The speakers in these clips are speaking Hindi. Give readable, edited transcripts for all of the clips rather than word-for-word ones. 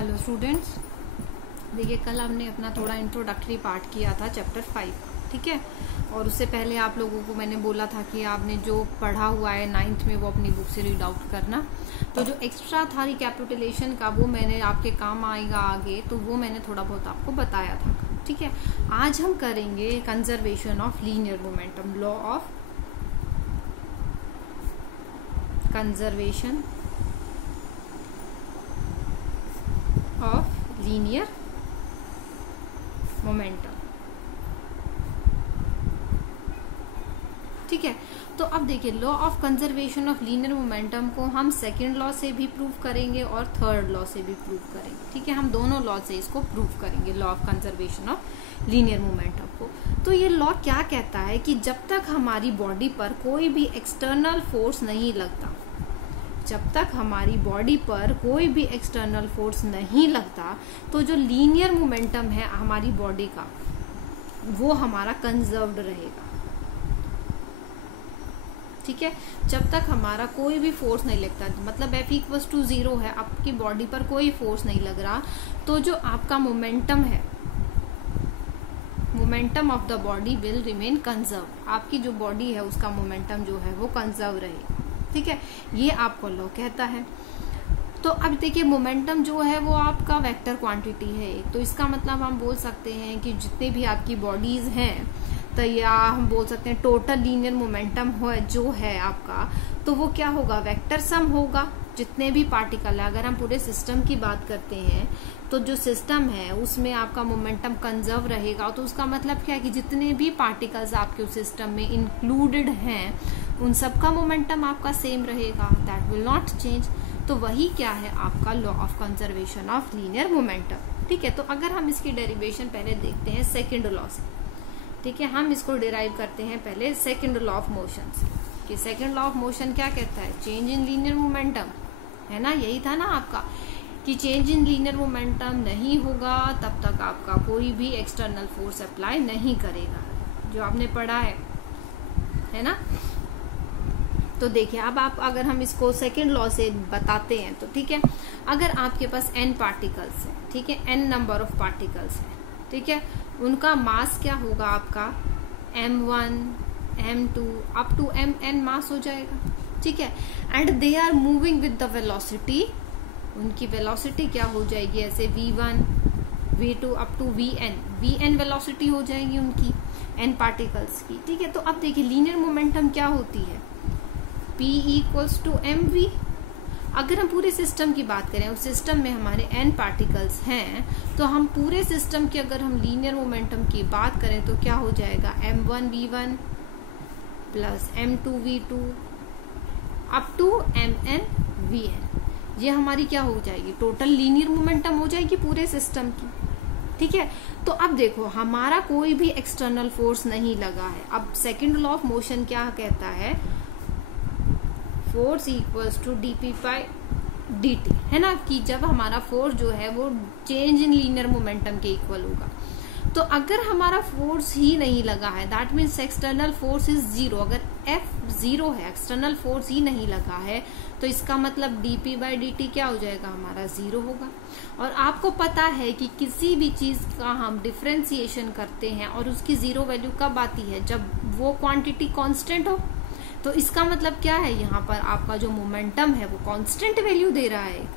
हेलो स्टूडेंट्स, देखिए कल हमने अपना थोड़ा इंट्रोडक्टरी पार्ट किया था चैप्टर 5, ठीक है। और उससे पहले आप लोगों को मैंने बोला था कि आपने जो पढ़ा हुआ है 9th में वो अपनी बुक से रीड आउट करना। तो जो एक्स्ट्रा था रिकैपिटुलेशन का वो मैंने आपके काम आएगा आगे, तो वो मैंने थोड़ा बहुत आपको बताया था, ठीक है। आज हम करेंगे conservation of linear momentum, law of conservation of linear momentum, ठीक है। तो अब देखिए law of conservation of linear momentum को हम सेकंड लॉ से भी प्रूव करेंगे और थर्ड लॉ से भी प्रूव करेंगे, ठीक है। हम दोनों लॉ से इसको प्रूव करेंगे, law of conservation of linear momentum को। तो ये लॉ क्या कहता है कि जब तक हमारी बॉडी पर कोई भी एक्सटर्नल फोर्स नहीं लगता, जब तक हमारी बॉडी पर कोई भी एक्सटर्नल फोर्स नहीं लगता, तो जो लीनियर मोमेंटम है हमारी बॉडी का वो हमारा कंजर्व्ड रहेगा, ठीक है। जब तक हमारा कोई भी फोर्स नहीं लगता, मतलब F=0 है, आपकी बॉडी पर कोई फोर्स नहीं लग रहा, तो जो आपका मोमेंटम है, momentum of the body will remain conserve. आपकी जो बॉडी है उसका मोमेंटम जो है वो कंजर्व रहेगा, ठीक है। ये आपको लॉ कहता है। तो अब देखिए मोमेंटम जो है वो आपका वेक्टर क्वांटिटी है, तो इसका मतलब हम बोल सकते हैं कि जितने भी आपकी बॉडीज हैं, तो या हम बोल सकते हैं टोटल लीनियर मोमेंटम हो जो है आपका, तो वो क्या होगा, वेक्टर सम होगा। जितने भी पार्टिकल है, अगर हम पूरे सिस्टम की बात करते हैं तो जो सिस्टम है उसमें आपका मोमेंटम कंजर्व रहेगा, तो उसका मतलब क्या है कि जितने भी पार्टिकल्स आपके उस सिस्टम में इंक्लूडेड हैं उन सबका मोमेंटम आपका सेम रहेगा, दैट विल नॉट चेंज। तो वही क्या है आपका law of conservation of linear momentum, ठीक है। तो अगर हम इसकी डेरिवेशन पहले देखते हैं सेकेंड लॉ से, ठीक है। हम इसको डिराइव करते हैं पहले सेकेंड लॉ ऑफ मोशन से, कि सेकेंड लॉ ऑफ मोशन क्या कहता है, चेंज इन लीनियर मोमेंटम, है ना, यही था ना आपका, कि चेंज इन लीनियर मोमेंटम नहीं होगा तब तक आपका कोई भी एक्सटर्नल फोर्स अप्लाई नहीं करेगा, जो आपने पढ़ा है ना। तो देखिए अब आप अगर हम इसको सेकेंड लॉ से बताते हैं तो ठीक है, अगर आपके पास n पार्टिकल्स है, ठीक है, n नंबर ऑफ पार्टिकल्स है, ठीक है, उनका मास क्या होगा आपका m1 m2 up to mn मास हो जाएगा, ठीक है। And they are moving with the velocity, उनकी वेलोसिटी क्या हो जाएगी, ऐसे v1 v2 up to vn velocity हो जाएगी उनकी n पार्टिकल्स की, ठीक है। तो अब देखिए लीनियर मोमेंटम क्या होती है, P=mv। अगर हम पूरे सिस्टम की बात करें, उस सिस्टम में हमारे n पार्टिकल्स हैं, तो हम पूरे सिस्टम की अगर हम लीनियर मोमेंटम की बात करें तो क्या हो जाएगा, m1v1 plus m2v2 up to mn/vn। ये हमारी क्या हो जाएगी, टोटल लीनियर मोमेंटम हो जाएगी पूरे सिस्टम की, ठीक है। तो अब देखो हमारा कोई भी एक्सटर्नल फोर्स नहीं लगा है। अब सेकेंड लॉ ऑफ मोशन क्या कहता है, फोर्स इक्वल्स टू dp/dt, है ना, कि जब हमारा फोर्स जो है वो चेंज इन लीनियर मोमेंटम के इक्वल होगा। तो अगर हमारा फोर्स ही नहीं लगा है, that means external force is 0। अगर F0 है, एक्सटर्नल फोर्स ही नहीं लगा है, तो इसका मतलब dp/dt क्या हो जाएगा, हमारा 0 होगा। और आपको पता है कि किसी भी चीज का हम डिफरेंशिएशन करते हैं और उसकी 0 वैल्यू कब आती है, जब वो क्वांटिटी कांस्टेंट हो। तो इसका मतलब क्या है, यहाँ पर आपका जो मोमेंटम है वो कांस्टेंट वैल्यू दे रहा है,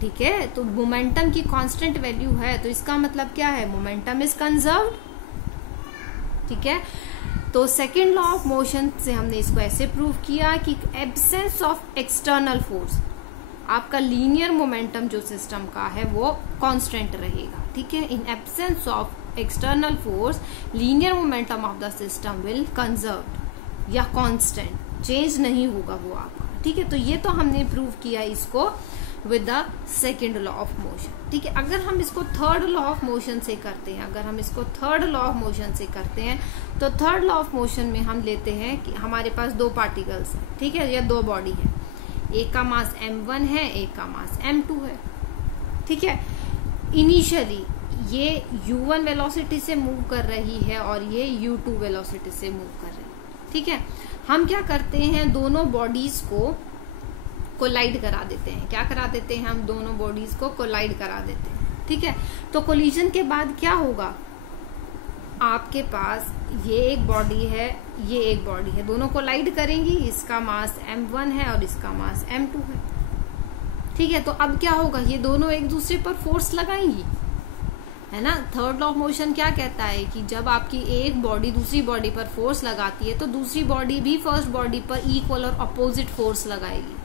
ठीक है। तो मोमेंटम की कांस्टेंट वैल्यू है, तो इसका मतलब क्या है, मोमेंटम इज कंजर्व्ड, ठीक है। तो सेकेंड लॉ ऑफ मोशन से हमने इसको ऐसे प्रूव किया कि एब्सेंस ऑफ एक्सटर्नल फोर्स, आपका लीनियर मोमेंटम जो सिस्टम का है वो कांस्टेंट रहेगा, ठीक है। In absence of external force linear momentum of the system will conserved या कांस्टेंट, चेंज नहीं होगा वो आपका, ठीक है। तो ये तो हमने प्रूव किया इसको with the second law of motion, ठीक है। अगर हम इसको थर्ड लॉ ऑफ मोशन से करते हैं, अगर हम इसको थर्ड लॉ ऑफ मोशन से करते हैं, तो थर्ड लॉ ऑफ मोशन में हम लेते हैं कि हमारे पास दो पार्टिकल्स हैं, ठीक है, या दो बॉडी है, एक का मास m1 है, एक का मास m2 है, ठीक है। इनिशियली ये u1 वेलोसिटी से मूव कर रही है और ये u2 वेलोसिटी से मूव कर रही है, ठीक है। हम क्या करते हैं, दोनों बॉडीज को कोलाइड करा देते हैं। क्या करा देते हैं? हम दोनों बॉडीज को कोलाइड करा देते हैं। ठीक है, तो कोलिजन के बाद क्या होगा? आपके पास ये एक बॉडी है, ये एक बॉडी है, दोनों कोलाइड करेंगी, इसका मास m1 है और इसका मास m2 है। ठीक है, तो अब क्या होगा? ये दोनों एक दूसरे पर फोर्स लगाएंगी, है ना। थर्ड लॉ ऑफ मोशन क्या कहता है कि जब आपकी एक बॉडी दूसरी बॉडी पर फोर्स लगाती है तो दूसरी बॉडी भी फर्स्ट बॉडी पर इक्वल और अपोजिट फोर्स लगाएगी।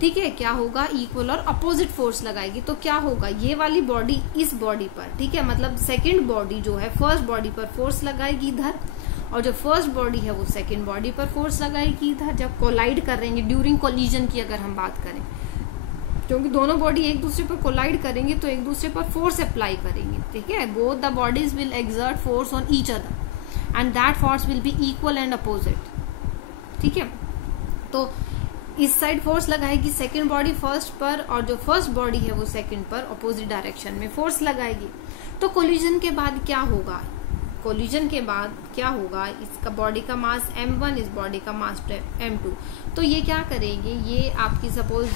ठीक है, क्या होगा? इक्वल और अपोजिट फोर्स लगाएगी। तो क्या होगा? ये वाली बॉडी इस बॉडी पर, ठीक है, मतलब सेकंड बॉडी जो है फर्स्ट बॉडी पर फोर्स लगाएगी इधर, और जो फर्स्ट बॉडी है वो सेकंड बॉडी पर फोर्स लगाएगी इधर, जब कोलाइड कर रहे हैं ड्यूरिंग कोलिजन की अगर हम बात करें, क्योंकि दोनों बॉडी एक दूसरे पर कोलाइड करेंगे तो एक दूसरे पर फोर्स अप्लाई करेंगे। ठीक है, both the bodies will exert force on each other and that force will be equal and opposite. ठीक है, तो इस साइड फोर्स लगाएगी सेकंड बॉडी फर्स्ट पर, और जो फर्स्ट बॉडी है वो सेकंड पर अपोजिट डायरेक्शन में फोर्स लगाएगी। तो कोलिजन के बाद क्या होगा? कोलिजन के बाद क्या होगा? इसका बॉडी का मास m1, इस बॉडी का मास m2। तो ये क्या करेंगे? ये आपकी सपोज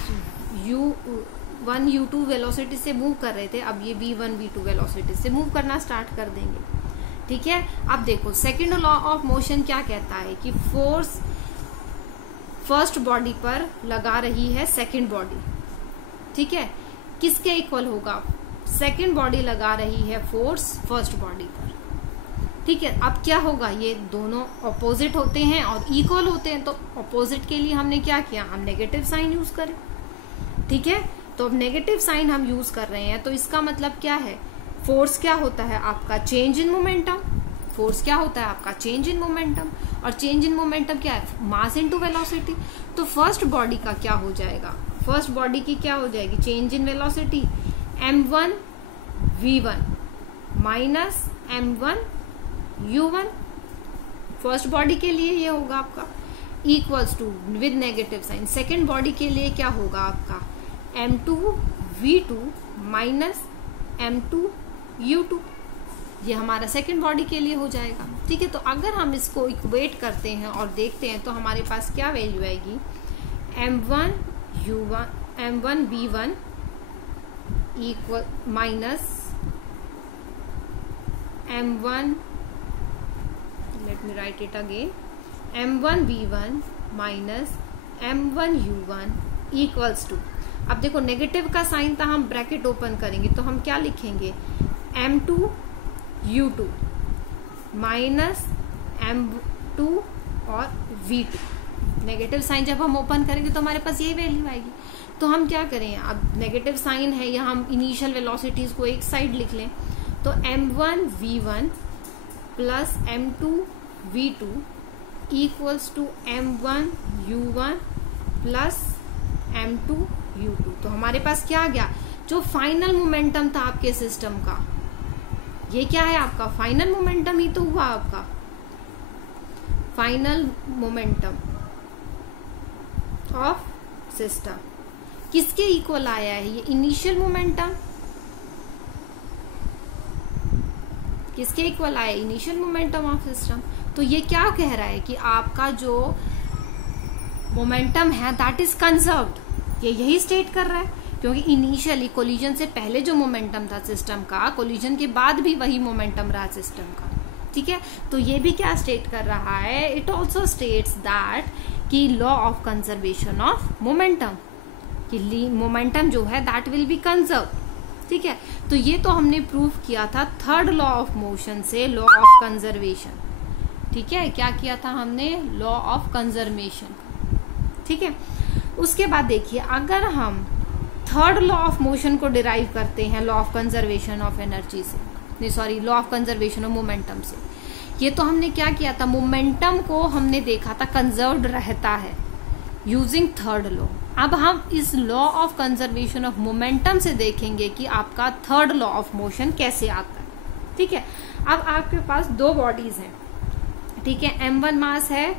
u1 u2 वेलोसिटी से मूव कर रहे थे, अब ये v1 v2 वेलोसिटी से मूव करना स्टार्ट कर देंगे। ठीक है, अब देखो सेकेंड लॉ ऑफ मोशन क्या कहता है कि फोर्स फर्स्ट बॉडी पर लगा रही है सेकंड बॉडी। ठीक है, किसके इक्वल होगा? सेकंड बॉडी लगा रही है फोर्स फर्स्ट बॉडी पर। ठीक है, अब क्या होगा? ये दोनों अपोजिट होते हैं और इक्वल होते हैं, तो अपोजिट के लिए हमने क्या किया? हम नेगेटिव साइन यूज करें। ठीक है, तो अब नेगेटिव साइन हम यूज कर रहे हैं, तो इसका मतलब क्या है? फोर्स क्या होता है आपका? Change in momentum. फोर्स क्या होता है आपका? चेंज इन मोमेंटम, और चेंज इन मोमेंटम क्या है? Mass into velocity. तो फर्स्ट बॉडी का क्या हो जाएगा? फर्स्ट बॉडी की क्या हो जाएगी? Change in velocity m1 v1 minus m1 u1। First body के लिए ये होगा आपका equals to with negative sign. Second body के लिए क्या होगा आपका? m2 v2 minus m2 u2। ये हमारा सेकंड बॉडी के लिए हो जाएगा। ठीक है, तो अगर हम इसको इक्वेट करते हैं और देखते हैं तो हमारे पास क्या वैल्यू आएगी? m1 u1 m1 v1 equal minus m1, let me write it again, m1 v1 minus m1 u1 equals to, अब देखो नेगेटिव का साइन था, हम ब्रैकेट ओपन करेंगे तो हम क्या लिखेंगे? m2 u2 माइनस m2 और v2। नेगेटिव साइन जब हम ओपन करेंगे तो हमारे पास यही वैल्यू आएगी। तो हम क्या करें? अब नेगेटिव साइन है या हम इनिशियल वेलोसिटीज को एक साइड लिख लें, तो m1 v1 plus m2 v2 equals to m1 u1 plus m2 u2। तो हमारे पास क्या आ गया? जो फाइनल मोमेंटम था आपके सिस्टम का, ये क्या है आपका? फाइनल मोमेंटम ही तो हुआ आपका। फाइनल मोमेंटम ऑफ सिस्टम किसके इक्वल आया है? ये इनिशियल मोमेंटम किसके इक्वल आया? Initial momentum of system. तो ये क्या कह रहा है कि आपका जो मोमेंटम है दैट इज कंजर्व्ड। ये यही स्टेट कर रहा है, क्योंकि इनिशियली कोलिजन से पहले जो मोमेंटम था सिस्टम का, कोलिजन के बाद भी वही मोमेंटम रहा सिस्टम का। ठीक है, तो ये भी क्या स्टेट कर रहा है? इट ऑल्सो स्टेट्स दैट कि law of conservation of momentum, कि मोमेंटम जो है दैट विल बी कंजर्व। ठीक है, तो ये तो हमने प्रूव किया था थर्ड लॉ ऑफ मोशन से, लॉ ऑफ कंजर्वेशन। ठीक है, क्या किया था हमने? Law of conservation. ठीक है, उसके बाद देखिए अगर हम थर्ड लॉ ऑफ मोशन को डिराइव करते हैं law of conservation of energy से, नहीं sorry, law of conservation of momentum से, ये तो हमने क्या किया था? मोमेंटम को हमने देखा था कंजर्व्ड रहता है यूजिंग थर्ड लॉ। अब हम इस law of conservation of momentum से देखेंगे कि आपका थर्ड लॉ ऑफ मोशन कैसे आता है। ठीक है, अब आपके पास दो बॉडीज हैं। ठीक है, m1 मास है,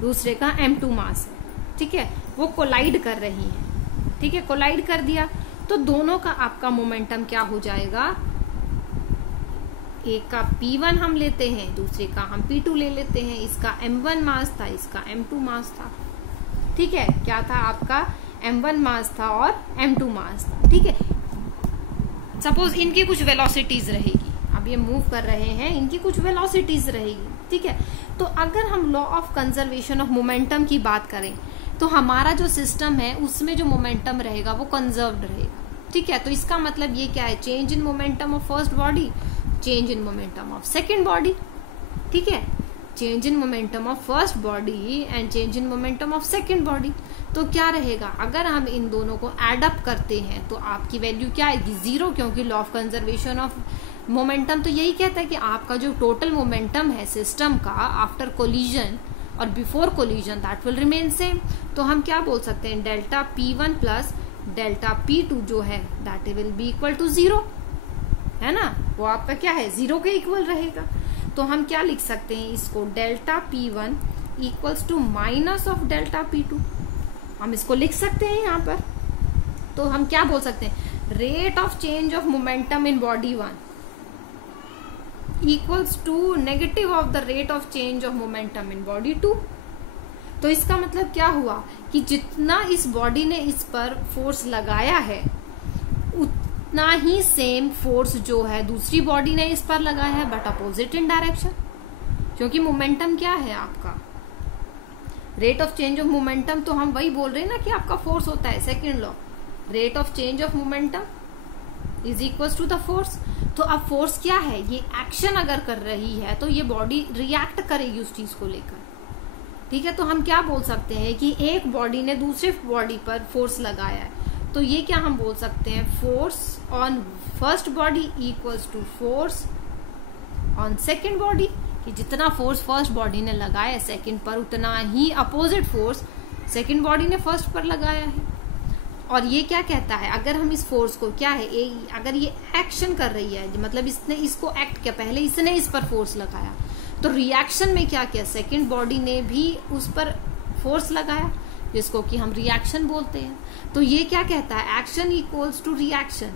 दूसरे का m2 मास है। ठीक है, वो कोलाइड कर रही हैं। ठीक है, कोलाइड कर दिया तो दोनों का आपका मोमेंटम क्या हो जाएगा? एक का P1 हम लेते हैं, दूसरे का हम P2 ले लेते हैं। इसका m1 मास था, इसका m2 मास था। ठीक है, क्या था आपका m1 मास था और m2 मास था। ठीक है, सपोज इनकी कुछ वेलोसिटीज रहेगी, अब ये मूव कर रहे हैं, इनकी कुछ वेलोसिटीज रहेगी। ठीक है, तो अगर हम law of conservation of momentum की बात करें तो हमारा जो सिस्टम है उसमें जो मोमेंटम रहेगा वो कंजर्व्ड रहेगा। ठीक है, तो इसका मतलब ये क्या है, change in momentum of first body, change in momentum of second body. ठीक है, change in momentum of first body and change in momentum of second body. तो क्या रहेगा, अगर हम इन दोनों को एड अप करते हैं तो आपकी वैल्यू क्या आएगी, 0, क्योंकि law of conservation of momentum तो यही कहता है कि आपका जो टोटल मोमेंटम है सिस्टम का आफ्टर कोलिजन और before collision that will remain same. तो हम क्या बोल सकते हैं, delta P1 plus delta P2 जो है that will be equal to 0, है ना, वो आपका क्या है 0 के इक्वल रहेगा। तो हम क्या लिख सकते हैं इसको, delta P1 equals to minus of delta P2, हम इसको लिख सकते हैं यहाँ पर। तो हम क्या बोल सकते हैं, rate of change of momentum in body 1 equals to negative of the rate of change of momentum in body 2। तो इसका मतलब क्या हुआ कि जितना इस बॉडी ने इस पर फोर्स लगाया है उतना ही सेम फोर्स जो है दूसरी बॉडी ने इस पर लगाया है, बट अपोजिट इन डायरेक्शन, क्योंकि मोमेंटम क्या है आपका, rate of change of momentum. तो हम वही बोल रहे हैं ना कि आपका फोर्स होता है, second law, rate of change of momentum is equal to the force. तो अब फोर्स क्या है, ये एक्शन अगर कर रही है तो ये बॉडी रिएक्ट करेगी उस चीज को लेकर। ठीक है, तो हम क्या बोल सकते हैं कि एक बॉडी ने दूसरे बॉडी पर फोर्स लगाया है, तो ये क्या हम बोल सकते हैं, force on first body equals to force on second body, कि जितना फोर्स फर्स्ट बॉडी ने लगाया है सेकेंड पर उतना ही अपोजिट फोर्स सेकेंड बॉडी ने फर्स्ट पर लगाया है। और ये क्या कहता है, अगर हम इस फोर्स को क्या है, अगर ये एक्शन कर रही है, मतलब इसने इसको एक्ट किया, पहले इसने इस पर फोर्स लगाया, तो रिएक्शन में क्या किया, सेकेंड बॉडी ने भी उस पर फोर्स लगाया, जिसको कि हम रिएक्शन बोलते हैं। तो ये क्या कहता है, एक्शन इक्वल्स टू रिएक्शन।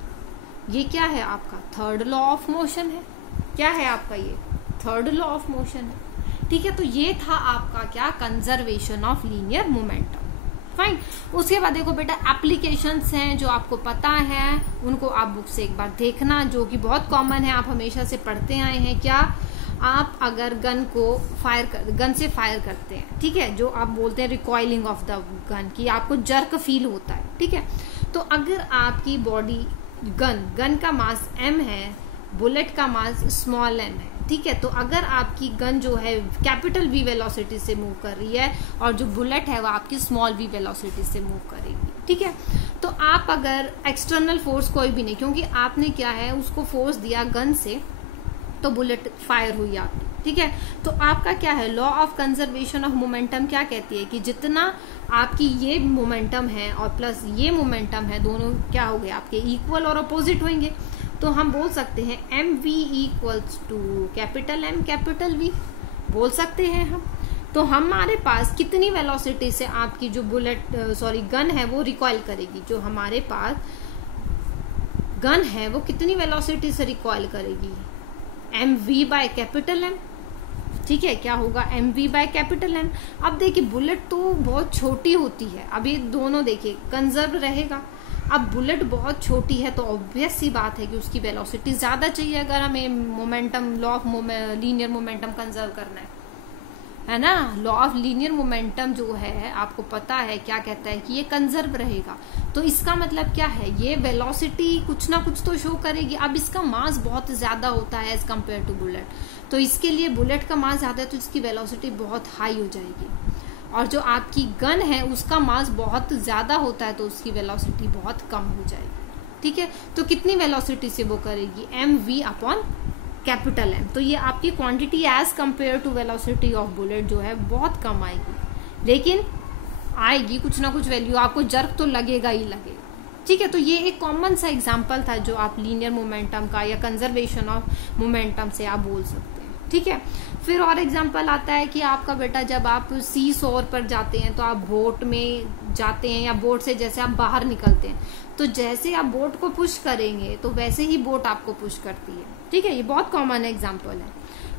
ये क्या है आपका थर्ड लॉ ऑफ मोशन है, क्या है आपका ये थर्ड लॉ ऑफ मोशन है। ठीक है, तो ये था आपका क्या, conservation of linear momentum. Fine, उसके बाद देखो बेटा एप्लीकेशंस हैं जो आपको पता है, उनको आप बुक से एक बार देखना, जो कि बहुत कॉमन है, आप हमेशा से पढ़ते आए हैं। क्या, आप अगर गन से फायर करते हैं, ठीक है, जो आप बोलते हैं रिकॉइलिंग ऑफ द गन, की आपको जर्क फील होता है। ठीक है, तो अगर आपकी बॉडी गन का मास m है, बुलेट का मास स्मॉल m है। ठीक है, तो अगर आपकी गन जो है कैपिटल V वेलोसिटी से मूव कर रही है और जो बुलेट है वो आपकी स्मॉल v वेलोसिटी से मूव करेगी। ठीक है, तो आप अगर एक्सटर्नल फोर्स कोई भी नहीं, क्योंकि आपने क्या है उसको फोर्स दिया गन से, तो बुलेट फायर हुई आपकी। ठीक है, तो आपका क्या है, law of conservation of momentum क्या कहती है कि जितना आपकी ये मोमेंटम है और प्लस ये मोमेंटम है, दोनों क्या हो गए आपके इक्वल और अपोजिट होंगे। तो हम बोल सकते हैं mv equals to capital M capital V बोल सकते हैं हम। तो हमारे पास कितनी वेलोसिटी से आपकी जो गन है वो रिकॉइल करेगी, जो हमारे पास गन है वो कितनी वेलोसिटी से रिकॉइल करेगी, mv बाय कैपिटल M। ठीक है, क्या होगा mv बाय कैपिटल M। अब देखिए बुलेट तो बहुत छोटी होती है, अब ये दोनों देखिए कंजर्व रहेगा। अब बुलेट बहुत छोटी है तो ऑब्वियस सी बात है कि उसकी वेलोसिटी ज्यादा चाहिए अगर हमें momentum law of linear momentum conserve करना है ना। लॉ ऑफ लीनियर मोमेंटम जो है आपको पता है क्या कहता है कि ये कंजर्व रहेगा, तो इसका मतलब क्या है, ये वेलोसिटी कुछ ना कुछ तो शो करेगी। अब इसका मास बहुत ज्यादा होता है एज कम्पेयर टू बुलेट, तो इसके लिए बुलेट का मास ज्यादा है तो इसकी वेलोसिटी बहुत हाई हो जाएगी, और जो आपकी गन है उसका मास बहुत ज्यादा होता है तो उसकी वेलोसिटी बहुत कम हो जाएगी। ठीक है, तो कितनी वेलोसिटी से वो करेगी, mv अपॉन कैपिटल M। तो ये आपकी quantity as compare to velocity of bullet जो है बहुत कम आएगी, लेकिन आएगी कुछ ना कुछ वैल्यू, आपको जर्क तो लगेगा ही लगेगा। ठीक है, तो ये एक कॉमन सा एग्जांपल था जो आप लीनियर मोमेंटम का या कंजर्वेशन ऑफ मोमेंटम से आप बोल सकते हैं। ठीक है, फिर और एग्जांपल आता है कि आपका बेटा जब आप सी शोर पर जाते हैं तो आप बोट में जाते हैं या बोट से जैसे आप बाहर निकलते हैं, तो जैसे आप बोट को पुश करेंगे तो वैसे ही बोट आपको पुश करती है। ठीक है, ये बहुत कॉमन एग्जांपल है।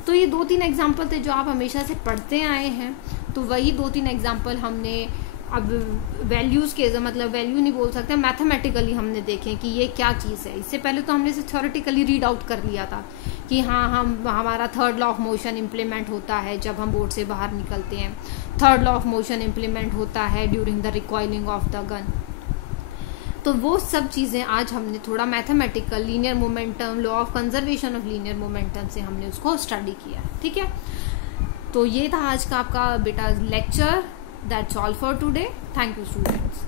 तो ये 2-3 एग्जांपल थे जो आप हमेशा से पढ़ते आए हैं, तो वही 2-3 एग्जांपल हमने अब वैल्यूज के मतलब वैल्यू नहीं बोल सकते, मैथमेटिकली हमने देखे कि ये क्या चीज़ है। इससे पहले तो हमने इसे थ्योरेटिकली रीड आउट कर लिया था कि हाँ हमारा third law of motion implement होता है जब हम बोर्ड से बाहर निकलते हैं, third law of motion implement होता है during the recoiling of the gun. तो वो सब चीज़ें आज हमने थोड़ा mathematical, linear momentum, law of conservation of linear momentum से हमने उसको स्टडी किया। ठीक है, तो ये था आज का आपका बेटा lecture. That's all for today. Thank you students.